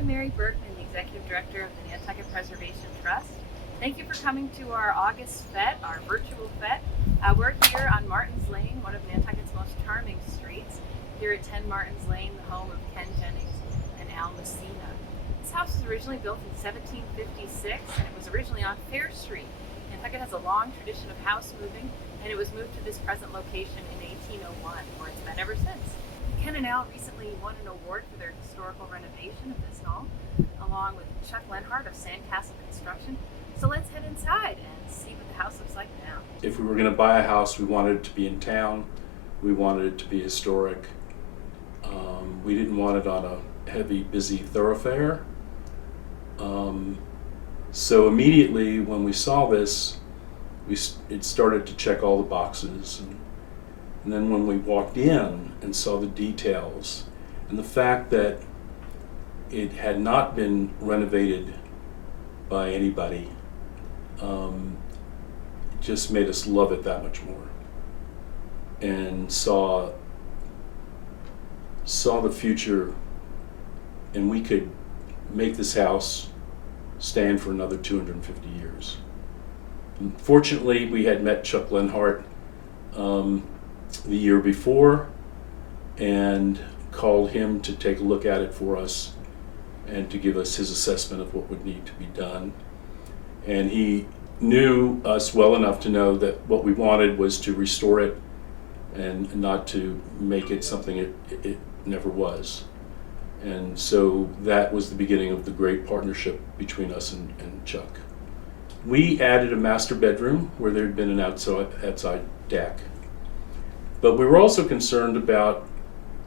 I'm Mary Berkman, the Executive Director of the Nantucket Preservation Trust. Thank you for coming to our August Fête, our virtual Fête. We're here on Martin's Lane, one of Nantucket's most charming streets, here at 10 Martin's Lane, the home of Ken Jennings and Al Messina. This house was originally built in 1756, and it was originally on Fair Street. Nantucket has a long tradition of house moving, and it was moved to this present location in 1801, where it's been ever since. Ken and Al recently won an award for their historical renovation of this home, along with Chuck Lenhart of Sandcastle Construction. So let's head inside and see what the house looks like now. If we were going to buy a house, we wanted it to be in town. We wanted it to be historic. We didn't want it on a heavy, busy thoroughfare. So immediately when we saw this, it started to check all the boxes. And then when we walked in and saw the details, and the fact that it had not been renovated by anybody, it just made us love it that much more. And saw the future, and we could make this house stand for another 250 years. And fortunately, we had met Chuck Lenhart the year before and called him to take a look at it for us and to give us his assessment of what would need to be done. And he knew us well enough to know that what we wanted was to restore it and not to make it something it never was. And so that was the beginning of the great partnership between us and Chuck. We added a master bedroom where there had been an outside deck. But we were also concerned about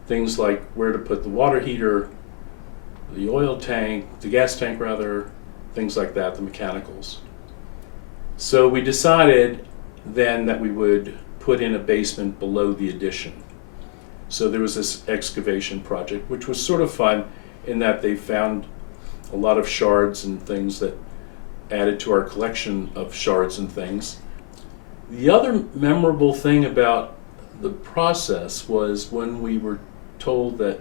things like where to put the water heater, the oil tank, the gas tank rather, things like that, the mechanicals. So we decided then that we would put in a basement below the addition. So there was this excavation project, which was sort of fun in that they found a lot of shards and things that added to our collection of shards and things. The other memorable thing about the process was when we were told that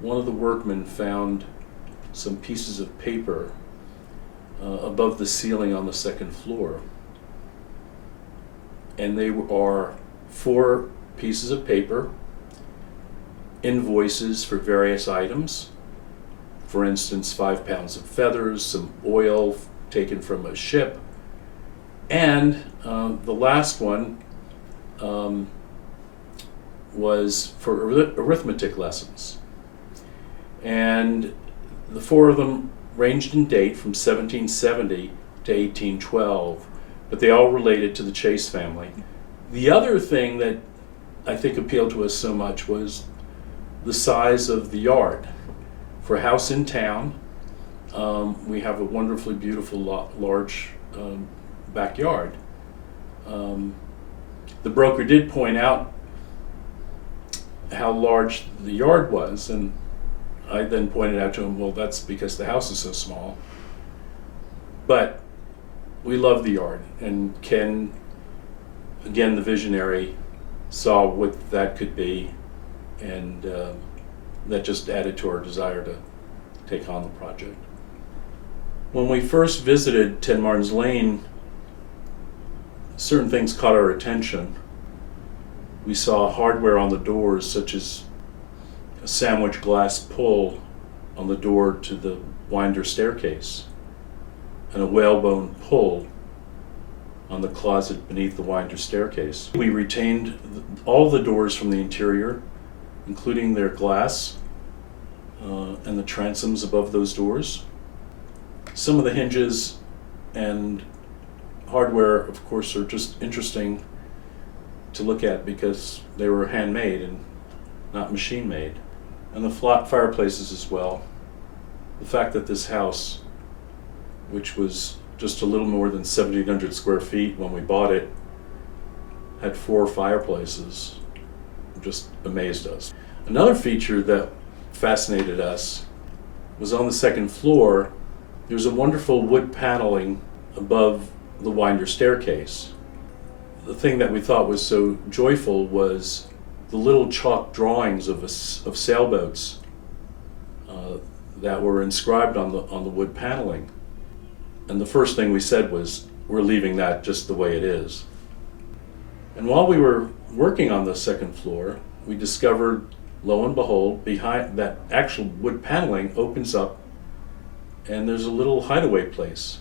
one of the workmen found some pieces of paper above the ceiling on the second floor. And they are 4 pieces of paper, invoices for various items. For instance, 5 pounds of feathers, some oil taken from a ship, and the last one was for arithmetic lessons. And the 4 of them ranged in date from 1770 to 1812, but they all related to the Chase family. The other thing that I think appealed to us so much was the size of the yard. For a house in town, we have a wonderfully beautiful, large backyard. The broker did point out how large the yard was, and I then pointed out to him, well, that's because the house is so small. But we love the yard, and Ken, again the visionary, saw what that could be, and that just added to our desire to take on the project. When we first visited 10 Martin's Lane, certain things caught our attention. We saw hardware on the doors, such as a sandwich glass pull on the door to the winder staircase, and a whalebone pull on the closet beneath the winder staircase. We retained all the doors from the interior, including their glass and the transoms above those doors. Some of the hinges and hardware, of course, are just interesting to look at because they were handmade and not machine made. And the flat fireplaces as well. The fact that this house, which was just a little more than 1,700 square feet when we bought it, had 4 fireplaces, just amazed us. Another feature that fascinated us was on the second floor, there was a wonderful wood paneling above the winder staircase. The thing that we thought was so joyful was the little chalk drawings of sailboats that were inscribed on the wood paneling. And the first thing we said was, we're leaving that just the way it is. And while we were working on the second floor, we discovered, lo and behold, behind that actual wood paneling opens up and there's a little hideaway place.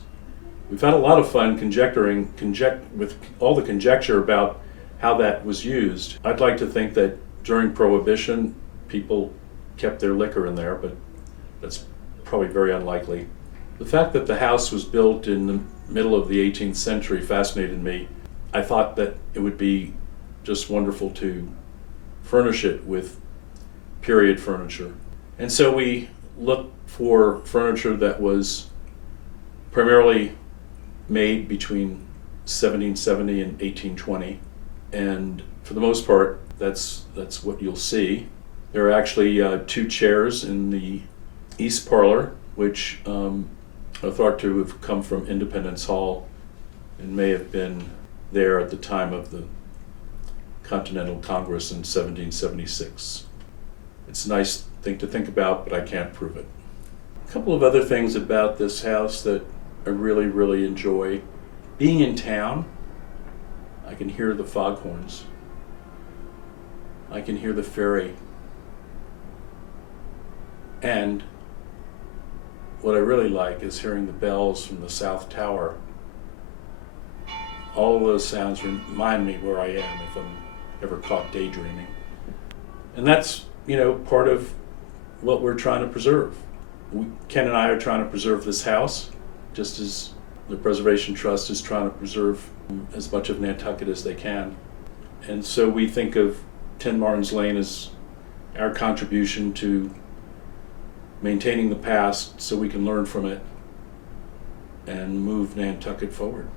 We've had a lot of fun with all the conjecture about how that was used. I'd like to think that during Prohibition, people kept their liquor in there, but that's probably very unlikely. The fact that the house was built in the middle of the 18th century fascinated me. I thought that it would be just wonderful to furnish it with period furniture. And so we looked for furniture that was primarily made between 1770 and 1820. And for the most part, that's what you'll see. There are actually 2 chairs in the East Parlor, which are thought to have come from Independence Hall and may have been there at the time of the Continental Congress in 1776. It's a nice thing to think about, but I can't prove it. A couple of other things about this house that I really, really enjoy. Being in town, I can hear the foghorns. I can hear the ferry. And what I really like is hearing the bells from the South Tower. All of those sounds remind me where I am if I'm ever caught daydreaming. And that's, part of what we're trying to preserve. Ken and I are trying to preserve this house, just as the Preservation Trust is trying to preserve as much of Nantucket as they can. And so we think of 10 Martins Lane as our contribution to maintaining the past so we can learn from it and move Nantucket forward.